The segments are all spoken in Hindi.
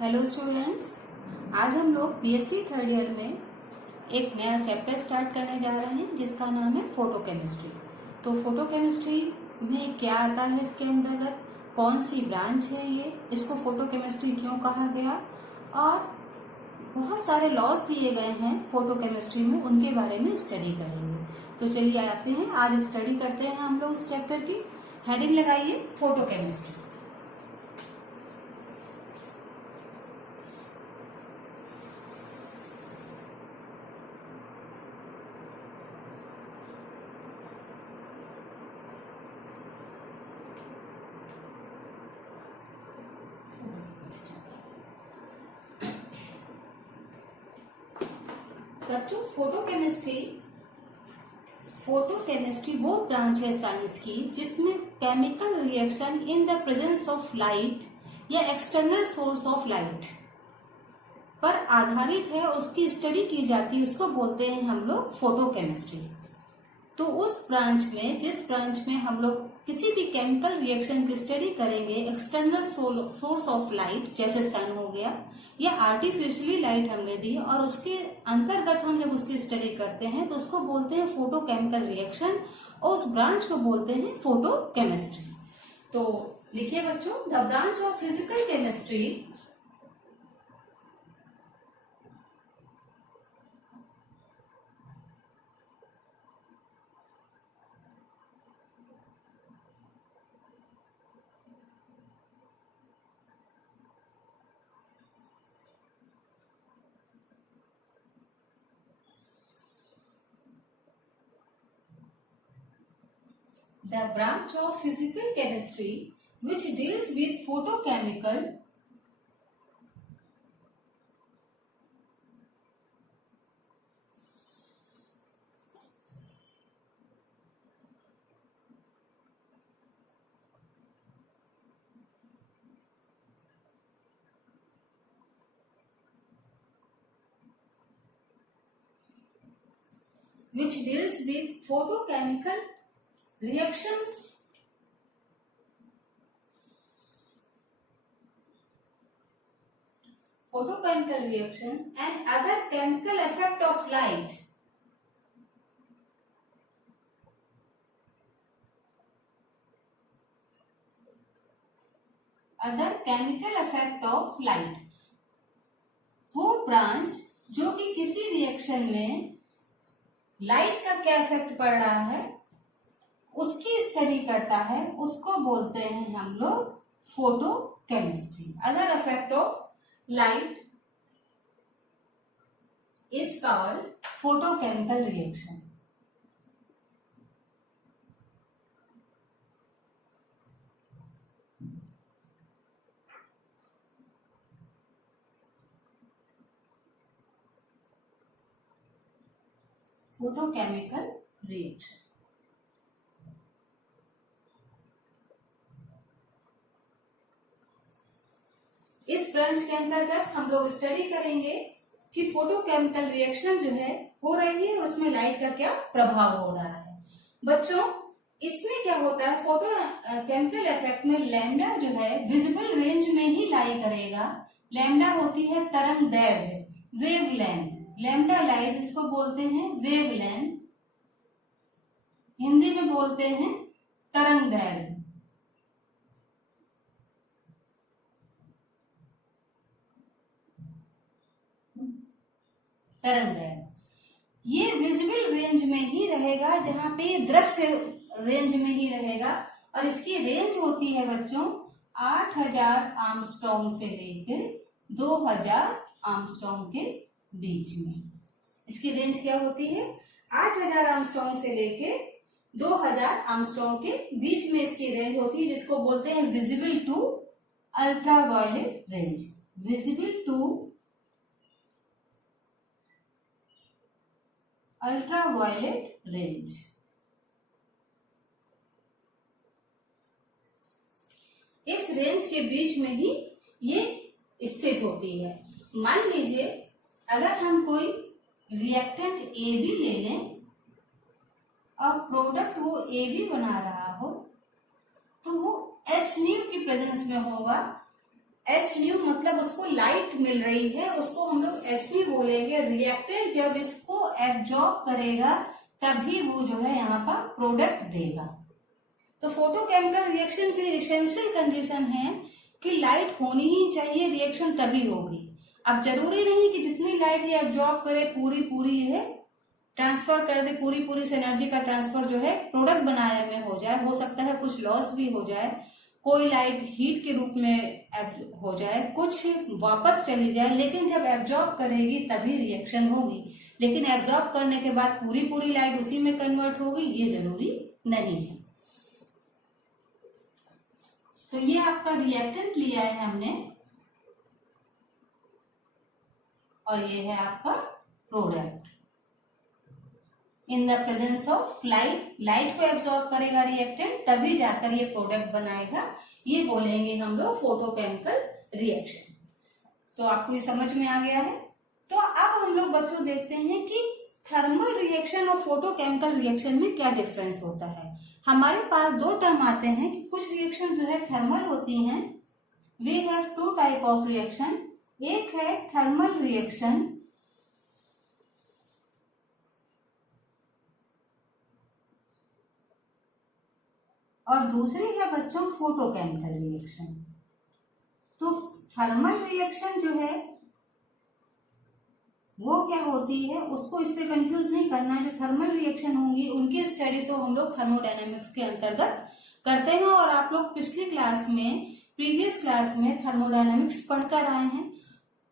हेलो स्टूडेंट्स, आज हम लोग बीएससी थर्ड ईयर में एक नया चैप्टर स्टार्ट करने जा रहे हैं जिसका नाम है फोटो केमिस्ट्री। तो फोटो केमिस्ट्री में क्या आता है, इसके अंतर्गत कौन सी ब्रांच है, ये इसको फोटो केमिस्ट्री क्यों कहा गया, और बहुत सारे लॉज दिए गए हैं फोटो केमिस्ट्री में, उनके बारे में स्टडी करेंगे। तो चलिए आते हैं, आज स्टडी करते हैं हम लोग इस चैप्टर की। हेडिंग लगाइए फोटो केमिस्ट्री। बच्चों, फोटो केमिस्ट्री वो ब्रांच है साइंस की जिसमें chemical reaction in the presence of light या एक्सटर्नल सोर्स ऑफ लाइट पर आधारित है, उसकी स्टडी की जाती है, उसको बोलते हैं हम लोग फोटो केमिस्ट्री। तो उस ब्रांच में, जिस ब्रांच में हम लोग किसी भी केमिकल रिएक्शन की स्टडी करेंगे, एक्सटर्नल सोर्स ऑफ लाइट जैसे सन हो गया या आर्टिफिशियली लाइट हमने दी, और उसके अंतर्गत हम जब उसकी स्टडी करते हैं तो उसको बोलते हैं फोटो केमिकल रिएक्शन, और उस ब्रांच को बोलते हैं फोटो केमिस्ट्री। तो लिखिए बच्चों, the branch of physical chemistry the branch of physical chemistry which deals with photochemical reactions and other chemical effect of light वो ब्रांच जो कि किसी रिएक्शन में लाइट का क्या इफेक्ट पड़ रहा है उसकी स्टडी करता है, उसको बोलते हैं हम लोग photo chemistry. Other effect of light is called photochemical reaction. Photochemical reaction. इस ब्रांच के अंतर्गत हम लोग स्टडी करेंगे कि फोटोकेमिकल रिएक्शन जो है हो रही है, उसमें लाइट का क्या प्रभाव हो रहा है। बच्चों, इसमें क्या होता है, फोटो केमिकल इफेक्ट में लैम्डा जो है विजिबल रेंज में ही लाई करेगा। लैम्डा होती है तरंग दैर्घ्य, वेवलेंथ। लैम्डा लाइज इसको बोलते हैं वेवलेंथ, हिंदी में बोलते हैं तरंग दैर्घ्य। तरंग दैर्घ्य ये विजिबल रेंज में ही रहेगा, जहां पे दृश्य रेंज में ही रहेगा, और इसकी रेंज होती है बच्चों 8000 आर्मस्ट्रॉन्ग से लेकर 2000 आर्मस्ट्रॉन्ग के बीच में। इसकी रेंज क्या होती है, 8000 आर्मस्ट्रॉन्ग से लेकर 2000 आर्मस्ट्रॉन्ग के बीच में इसकी रेंज होती है, जिसको बोलते हैं visible to ultraviolet range. Visible to ultraviolet range. इस रेंज के बीच में ही ये स्थित होती है। मान लीजिए अगर हम कोई रिएक्टेंट ए बी ले लें और प्रोडक्ट वो ए बी बना रहा हो, तो वो H न्यू की प्रेजेंस में होगा एच न्यू मतलब उसको लाइट मिल रही है, उसको हम लोग एच न्यू बोलेंगे। रिएक्टेंट जब इसको एब्जॉर्ब करेगा तभी वो जो है यहाँ पर प्रोडक्ट देगा। तो फोटोकेमिकल रिएक्शन की इसेंशियल कंडीशन है कि लाइट होनी ही चाहिए, रिएक्शन तभी होगी। अब जरूरी नहीं कि जितनी लाइट ये एब्जॉर्ब करे पूरी पूरी है ट्रांसफर कर दे, पूरी पूरी से एनर्जी का ट्रांसफर जो है प्रोडक्ट बनाने में हो जाए। हो सकता है कुछ लॉस भी हो जाए, कोई लाइट हीट के रूप में हो जाए, कुछ वापस चली जाए, लेकिन जब एब्जॉर्ब करेगी तभी रिएक्शन होगी। लेकिन एब्जॉर्ब करने के बाद पूरी पूरी लाइट उसी में कन्वर्ट होगी ये जरूरी नहीं है। तो ये आपका रिएक्टेंट लिया है हमने और ये है आपका product. In the presence of light, light को एब्जॉर्ब करेगा रिएक्टेंट तभी जाकर ये प्रोडक्ट बनाएगा। ये बोलेंगे हम लोग फोटोकेमिकल रिएक्शन। तो आपको ये समझ में आ गया है। तो अब हम लोग बच्चों देखते हैं कि थर्मल रिएक्शन और फोटोकेमिकल रिएक्शन में क्या डिफरेंस होता है। हमारे पास दो टर्म आते हैं कि कुछ रिएक्शन जो है थर्मल होती हैं। We have two type of reaction, एक है थर्मल रिएक्शन और दूसरी है बच्चों फोटोकेमिकल रिएक्शन। तो थर्मल रिएक्शन जो है वो क्या होती है, उसको इससे कंफ्यूज नहीं करना है। जो थर्मल रिएक्शन होंगी उनकी स्टडी तो हम लोग थर्मोडायनेमिक्स के अंतर्गत करते हैं और आप लोग पिछली क्लास में, प्रीवियस क्लास में थर्मोडायनेमिक्स पढ़कर आए हैं।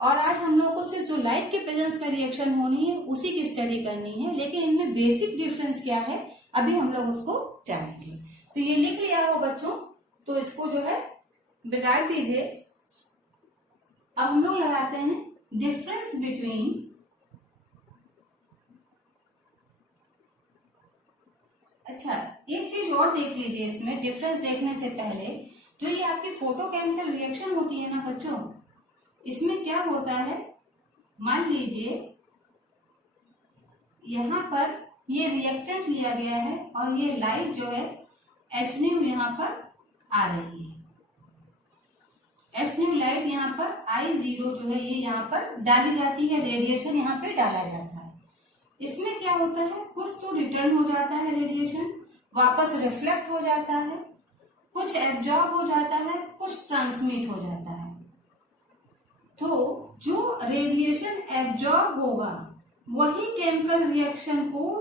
और आज हम लोग को सिर्फ जो लाइट के प्रेजेंस में रिएक्शन होनी है उसी की स्टडी करनी है, लेकिन इनमें बेसिक डिफरेंस क्या है अभी हम लोग उसको जानेंगे। तो ये लिख लिया हो बच्चों, तो इसको जो है बिगाड़ दीजिए। अब हम लोग लगाते हैं डिफरेंस बिटवीन अच्छा एक चीज और देख लीजिए इसमें डिफरेंस देखने से पहले। जो ये आपकी फोटोकेमिकल रिएक्शन होती है ना बच्चों, इसमें क्या होता है, मान लीजिए यहां पर ये रिएक्टेंट लिया गया है और ये लाइट जो है एच न्यू यहां पर आ रही है। एच न्यू लाइट यहाँ पर I0 जो है ये यहाँ पर डाली जाती है, रेडिएशन यहाँ पे डाला जाता है। इसमें क्या होता है, कुछ तो रिटर्न हो जाता है रेडिएशन, वापस रिफ्लेक्ट हो जाता है, कुछ एब्जॉर्ब हो जाता है, कुछ ट्रांसमिट हो जाता है। तो जो रेडिएशन एब्जॉर्ब होगा वही केमिकल रिएक्शन को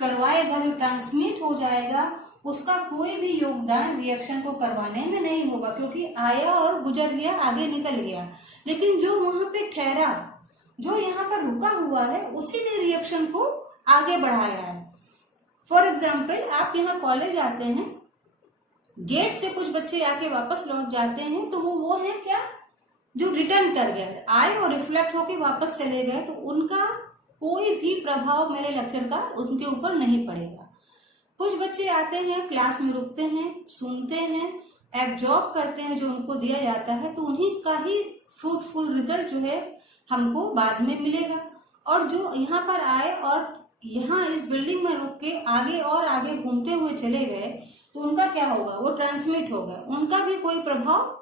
करवाएगा, जो ट्रांसमिट हो जाएगा उसका कोई भी योगदान रिएक्शन को करवाने में नहीं होगा, क्योंकि आया और गुजर गया, आगे निकल गया। लेकिन जो वहां पे ठहरा, जो यहाँ पर रुका हुआ है, उसी ने रिएक्शन को आगे बढ़ाया है। फॉर एग्जाम्पल आप यहाँ कॉलेज आते हैं, गेट से कुछ बच्चे आके वापस लौट जाते हैं, तो वो है क्या, जो रिटर्न कर गए, आए और रिफ्लेक्ट होके वापस चले गए, तो उनका कोई भी प्रभाव मेरे लेक्चर का उनके ऊपर नहीं पड़ेगा। कुछ बच्चे आते हैं, क्लास में रुकते हैं, सुनते हैं, एब्जॉर्ब करते हैं जो उनको दिया जाता है, तो उन्हीं का ही फ्रूटफुल रिजल्ट जो है हमको बाद में मिलेगा। और जो यहाँ पर आए और यहाँ इस बिल्डिंग में रुक के आगे और आगे घूमते हुए चले गए, तो उनका क्या होगा, वो ट्रांसमिट हो गए, उनका भी कोई प्रभाव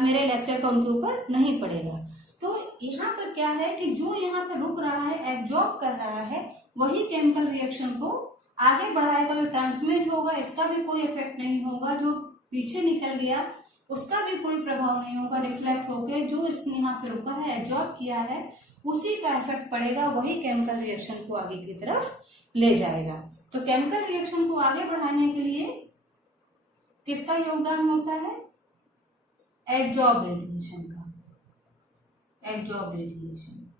मेरे लेक्चर का उनके ऊपर नहीं पड़ेगा। तो यहाँ पर क्या है कि जो यहाँ पर रुक रहा है, एब्जॉर्ब कर रहा है, वही केमिकल रिएक्शन को आगे बढ़ाएगा। जो ट्रांसमिट होगा इसका भी कोई इफेक्ट नहीं होगा, जो पीछे निकल गया उसका भी कोई प्रभाव नहीं होगा, रिफ्लेक्ट होकर जो इसने यहाँ पे रुका है, एब्जॉर्ब किया है, उसी का इफेक्ट पड़ेगा, वही केमिकल रिएक्शन को आगे की तरफ ले जाएगा। तो केमिकल रिएक्शन को आगे बढ़ाने के लिए किसका योगदान होता है, एब्जॉर्ब रेडिएशन का। एब्जॉर्ब रेडिएशन,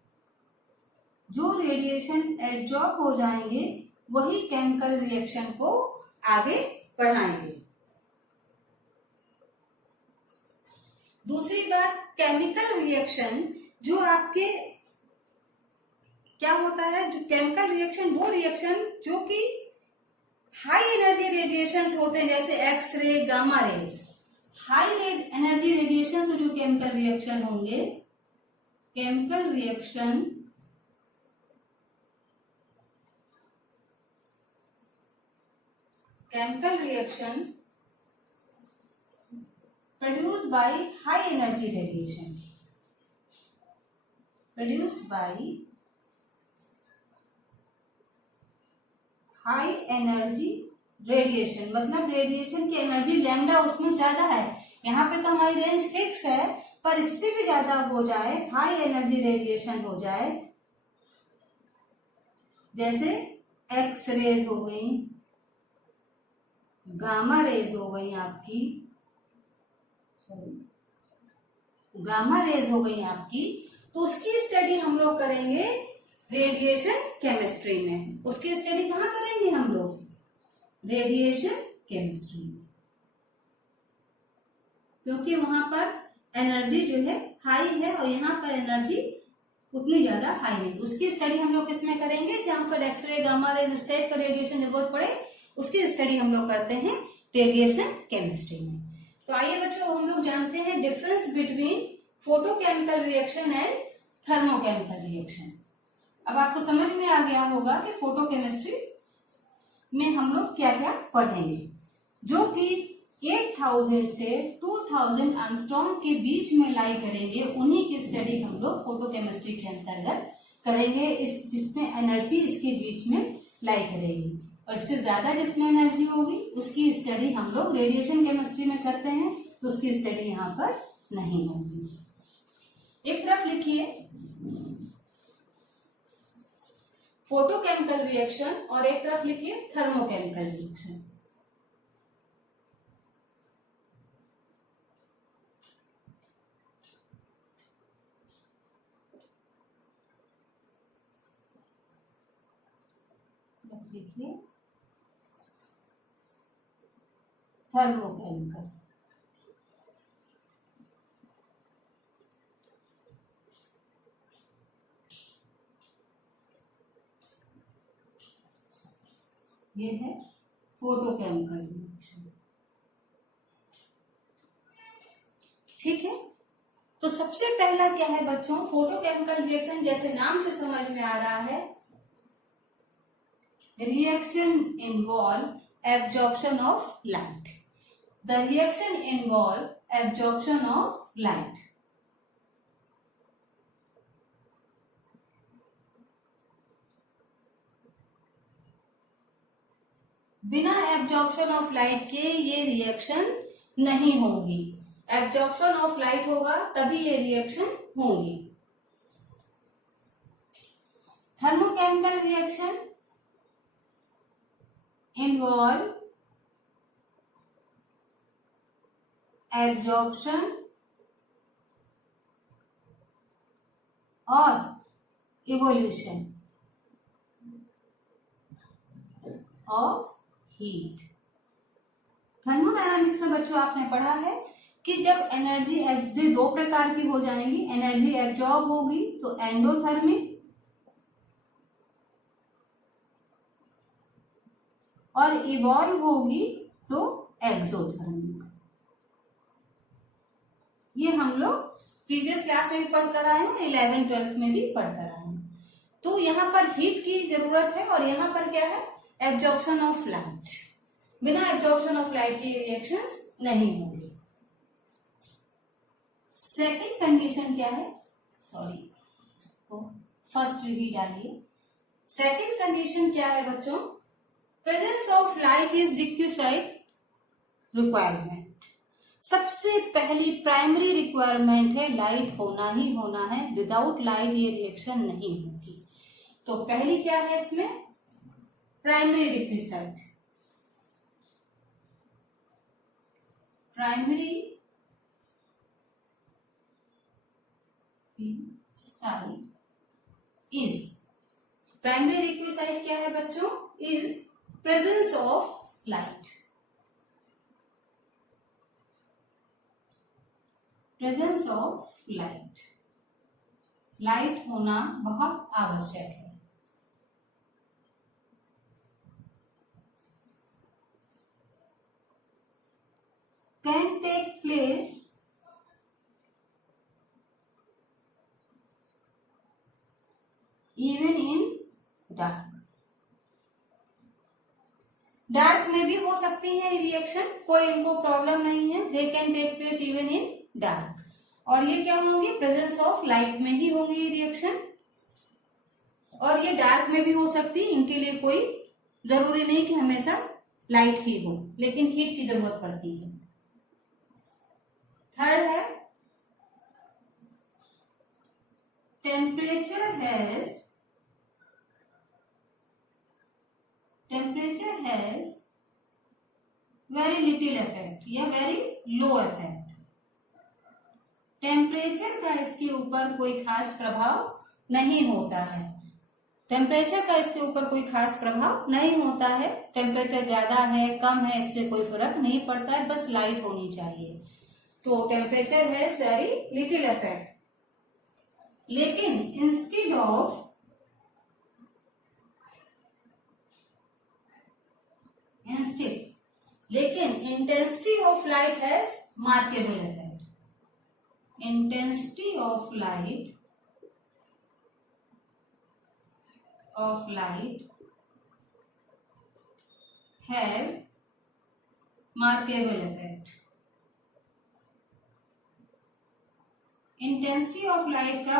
जो रेडिएशन एब्जॉर्ब हो जाएंगे वही केमिकल रिएक्शन को आगे बढ़ाएंगे। दूसरी बात, केमिकल रिएक्शन जो आपके क्या होता है, जो केमिकल रिएक्शन वो रिएक्शन जो कि हाई एनर्जी रेडिएशंस होते हैं, जैसे X ray, gamma rays. High energy radiation से जो केमिकल रिएक्शन होंगे, chemical reaction produced by high energy radiation, produced by high energy radiation, मतलब रेडिएशन की एनर्जी लैम्डा उसमें ज्यादा है। यहाँ पे तो हमारी रेंज फिक्स है, पर इससे भी ज्यादा हो जाए, हाई एनर्जी रेडिएशन हो जाए, जैसे एक्स रेज हो गई, गामा रेज हो गई आपकी, गामा रेज हो गई आपकी, तो उसकी स्टडी हम लोग करेंगे रेडिएशन केमिस्ट्री में। उसकी स्टडी कहाँ करेंगे हम लोग? रेडिएशन केमिस्ट्री में, क्योंकि वहां पर एनर्जी जो है हाई है और यहाँ पर एनर्जी उतनी ज्यादा हाई नहीं। उसकी स्टडी हम लोग किसमें करेंगे? जहां पर एक्सरे, गामा रेज, इस टाइप का रेडिएशन जरूरत पड़े, उसकी स्टडी हम लोग करते हैं रेडिएशन केमिस्ट्री में। तो आइए बच्चों, हम लोग जानते हैं difference between photochemical reaction and thermochemical reaction. अब आपको समझ में आ गया होगा कि फोटोकेमिस्ट्री में हम लोग क्या क्या पढ़ेंगे, जो कि 8000 से 2000 एंगस्ट्रॉम के बीच में लाई करेंगे। उन्हीं की स्टडी हम लोग फोटोकेमिस्ट्री के अंतर्गत करेंगे, इस जिसमें एनर्जी इसके बीच में लाई करेगी। और इससे ज्यादा जिसमें एनर्जी होगी उसकी स्टडी हम लोग रेडिएशन केमिस्ट्री में करते हैं, तो उसकी स्टडी यहाँ पर नहीं होगी। एक तरफ लिखिए फोटोकेमिकल रिएक्शन और एक तरफ लिखिए थर्मोकेमिकल रिएक्शन। लिखिए थर्मोकेमिकल। ये है फोटोकेमिकल रिएक्शन। ठीक है, तो सबसे पहला क्या है बच्चों? फोटोकेमिकल रिएक्शन, जैसे नाम से समझ में आ रहा है, reaction involve absorption of light. The reaction involve absorption of light. बिना एब्जॉर्प्शन ऑफ लाइट के ये रिएक्शन नहीं होगी। एब्जॉर्प्शन ऑफ लाइट होगा तभी ये रिएक्शन होगी। थर्मोकेमिकल रिएक्शन involve absorption और evolution of heat। थर्मोडायनामिक्स में बच्चों आपने पढ़ा है कि जब एनर्जी दो प्रकार की हो जाएंगी, एनर्जी एब्जॉर्ब होगी तो एंडोथर्मिक और इवॉल्व होगी तो एक्सोथर्मिक। ये हम लोग प्रीवियस क्लास में भी पढ़ कर आए हैं, 11th 12th में भी पढ़ कर आए हैं। तो यहाँ पर हीट की जरूरत है और यहाँ पर क्या है? Absorption of light. बिना एब्जॉर्प्शन ऑफ लाइट की रिएक्शंस नहीं होंगी। सेकेंड कंडीशन क्या है? सॉरी, फर्स्ट ही डालिए। सेकेंड कंडीशन क्या है बच्चों? Presence of light is requisite requirement. सबसे पहली प्राइमरी रिक्वायरमेंट है लाइट होना ही होना है। विदाउट लाइट ये रिएक्शन नहीं होगी। तो पहली क्या है इसमें? Primary requisite. Primary requisite is, primary requisite क्या है बच्चों? Is presence of light। presence of light, light होना बहुत आवश्यक है। can take place even in dark। Dark में भी हो सकती है रिएक्शन, कोई इनको प्रॉब्लम नहीं है। They can take place even even in dark. और ये क्या होंगे, प्रेजेंस ऑफ लाइट में ही होंगे ये रिएक्शन, और ये डार्क में भी हो सकती है। इनके लिए कोई जरूरी नहीं कि हमेशा लाइट ही हो, लेकिन हीट की जरूरत पड़ती है। थर्ड है temperature has very little effect या वेरी लो इफेक्ट। टेम्परेचर का इसके ऊपर कोई खास प्रभाव नहीं होता है। टेम्परेचर का इसके ऊपर कोई खास प्रभाव नहीं होता है। टेम्परेचर ज्यादा है कम है इससे कोई फर्क नहीं पड़ता है, बस लाइट होनी चाहिए। तो temperature has very little effect. लेकिन लेकिन intensity of light has markable effect. Intensity of light have markable effect. Intensity of light का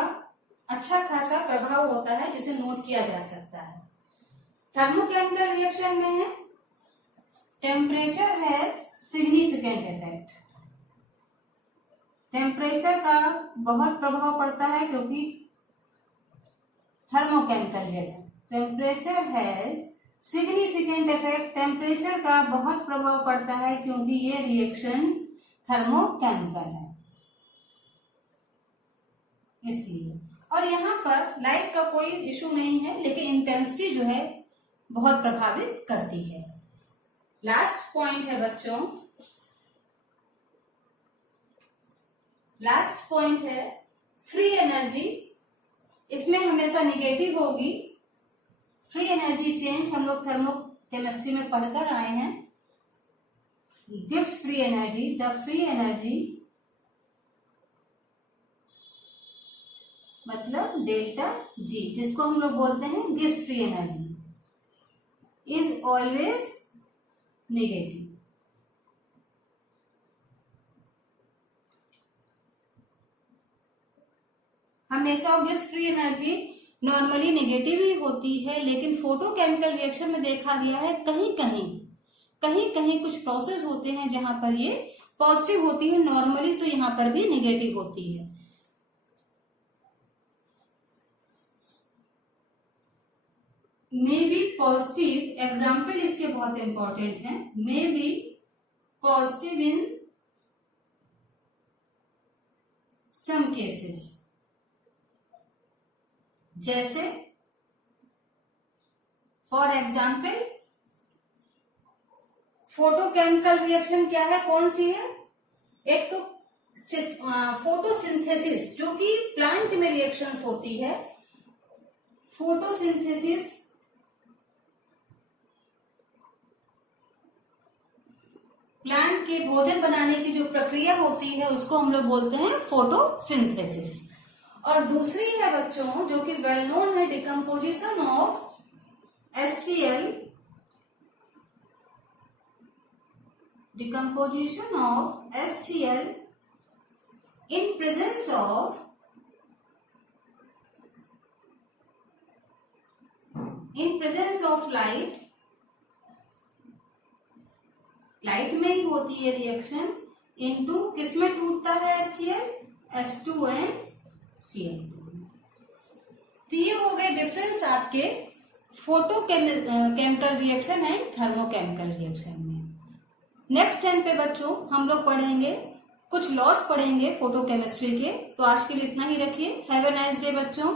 अच्छा खासा प्रभाव होता है जिसे नोट किया जा सकता है। थर्मोकेमिकल रिएक्शन में है temperature has significant effect. Temperature का बहुत प्रभाव पड़ता है क्योंकि thermochemical reaction temperature has significant effect. Temperature का बहुत प्रभाव पड़ता है क्योंकि ये रिएक्शन थर्मोकेमिकल है इसलिए। और यहाँ पर लाइट का कोई इशू नहीं है, लेकिन इंटेंसिटी जो है बहुत प्रभावित करती है। लास्ट पॉइंट है बच्चों, लास्ट पॉइंट है फ्री एनर्जी। इसमें हमेशा निगेटिव होगी। फ्री एनर्जी चेंज हम लोग थर्मोकेमिस्ट्री में पढ़कर आए हैं। गिव्स free energy, the free energy मतलब डेल्टा जी, जिसको हम लोग बोलते हैं गिव्स free energy, is always negative. हमेशा गिव्स फ्री एनर्जी नॉर्मली नेगेटिव ही होती है, लेकिन फोटोकेमिकल रिएक्शन में देखा गया है कहीं कहीं कुछ प्रोसेस होते हैं जहां पर ये पॉजिटिव होती है। नॉर्मली तो यहां पर भी नेगेटिव होती है। मे बी पॉजिटिव, एग्जाम्पल इसके बहुत इंपॉर्टेंट है। May be positive in some cases, जैसे फॉर एग्जाम्पल फोटोकेमिकल रिएक्शन क्या है, कौन सी है? एक तो फोटोसिंथेसिस जो कि प्लांट में रिएक्शंस होती है। फोटोसिंथेसिस प्लांट के भोजन बनाने की जो प्रक्रिया होती है उसको हम लोग बोलते हैं फोटोसिंथेसिस। और दूसरी है बच्चों जो कि वेल नोन है, decomposition of HCl, decomposition of HCl in presence of light। Light में ही होती है रिएक्शन। इनटू किस में टूटता है HCl? H2and Cl2। तो ये हो गए डिफरेंस आपके photochemical reaction and thermochemical reaction में। नेक्स्ट टाइम पे बच्चों हम लोग पढ़ेंगे कुछ लॉस पढ़ेंगे फोटोकेमिस्ट्री के। तो आज के लिए इतना ही रखिए। हैव ए नाइस डे बच्चों।